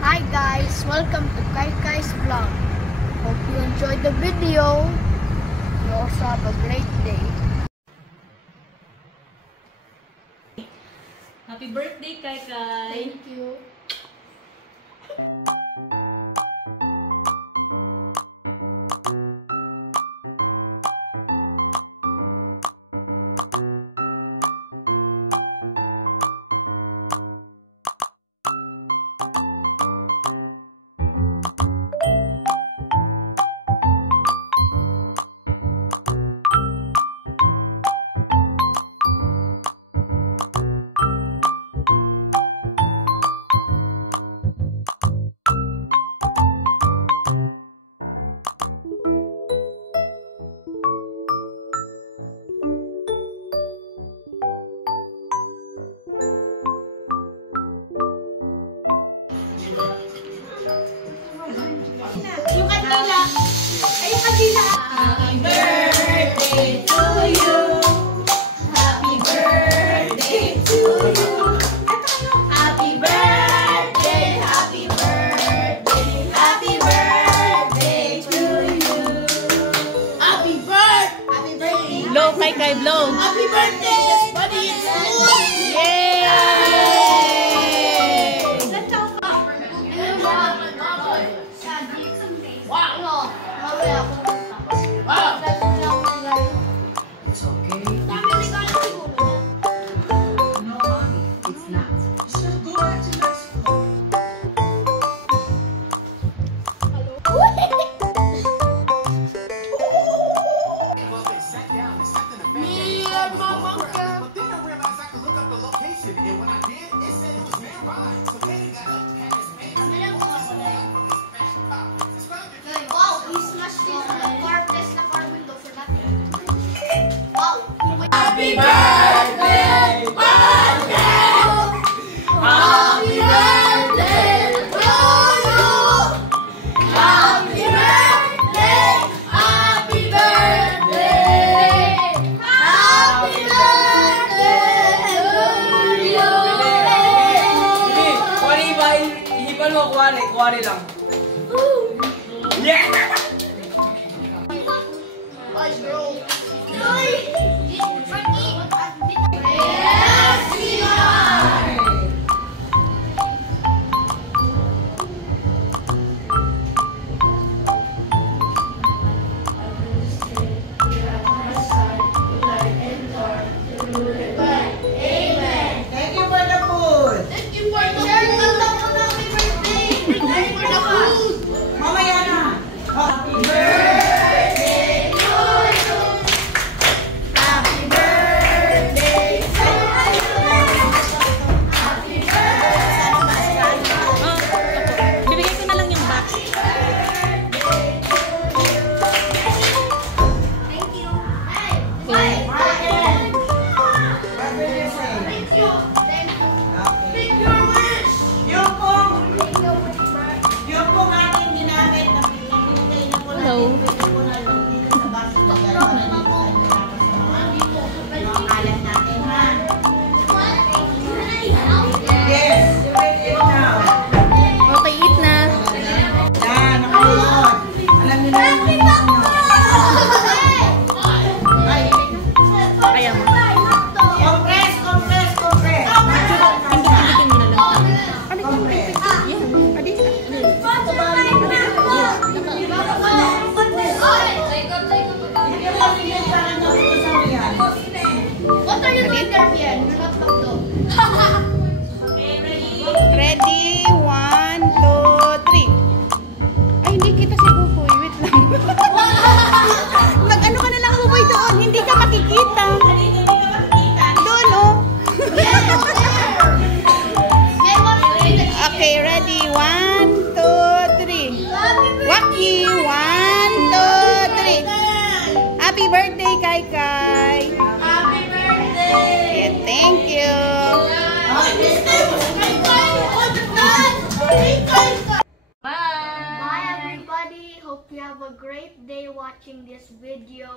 Hi guys, welcome to Kai Kai's vlog. Hope you enjoyed the video. You also have a great day. Happy birthday, Kai Kai! Thank you. Yung kanila. Ay, yung kanila. Happy birthday to you. Happy birthday to you. Happy birthday, happy birthday, happy birthday to you. Happy birthday. Blow, Kai Kai, blow! Happy birthday, buddy. Yay! It's okay. No, mommy, it's not. Just go back to Mexico. Well, they sat down and sat in the fact that it was over. But then I realized I could look up the location, and when I did, it said it was nearby. So then he got up, had his pants, and he was just away from his fat cop. It's about to Wow, we smashed this car Tesla car window for nothing. Wow. Happy birthday, birthday. Happy birthday to you. Happy birthday, happy birthday. Happy birthday to you. Kuwari ba? Hipan mo, kuwari. Kuwari lang. Yeah! Ay, bro. Yes, we are. Thank you for the food. Thank you for the food. Happy birthday. Thank you for the food. Mamaya na. Happy Birthday to you. Happy birthday to you. Happy birthday. Bibigay ko na lang yung box. Thank you. What will you say? Thank you. Thank you. Okay. Make your wish. Yung pong ating ginamit na pinagay na po natin, pwede po na lang dito sa baso na yan para dito tayo mga kalan natin, ha? Yes, you will eat now. Okay, eat na. Yan, nakalimutan. Alam niyo na yung mga nyo. Ay, Kaya mo. compress, compress, compress. Pindikin mo na lang. Compress. Yan. Adi. Bigyan mo rin yan para nyo ito sa riyan. What are you doing there, Bien? You're not back though. Ready? 1, 2, 3. Ay, hindi kita si Buboy. Wait lang. Mag-ano ka na lang, Buboy, doon. Hindi ka makikita. Doon, oh. Okay, ready? 1, 2, 3. Waki! 1, 2, 3. Happy birthday, Kai Kai. Happy birthday. Yeah, thank you. Bye everybody. Hope you have a great day watching this video.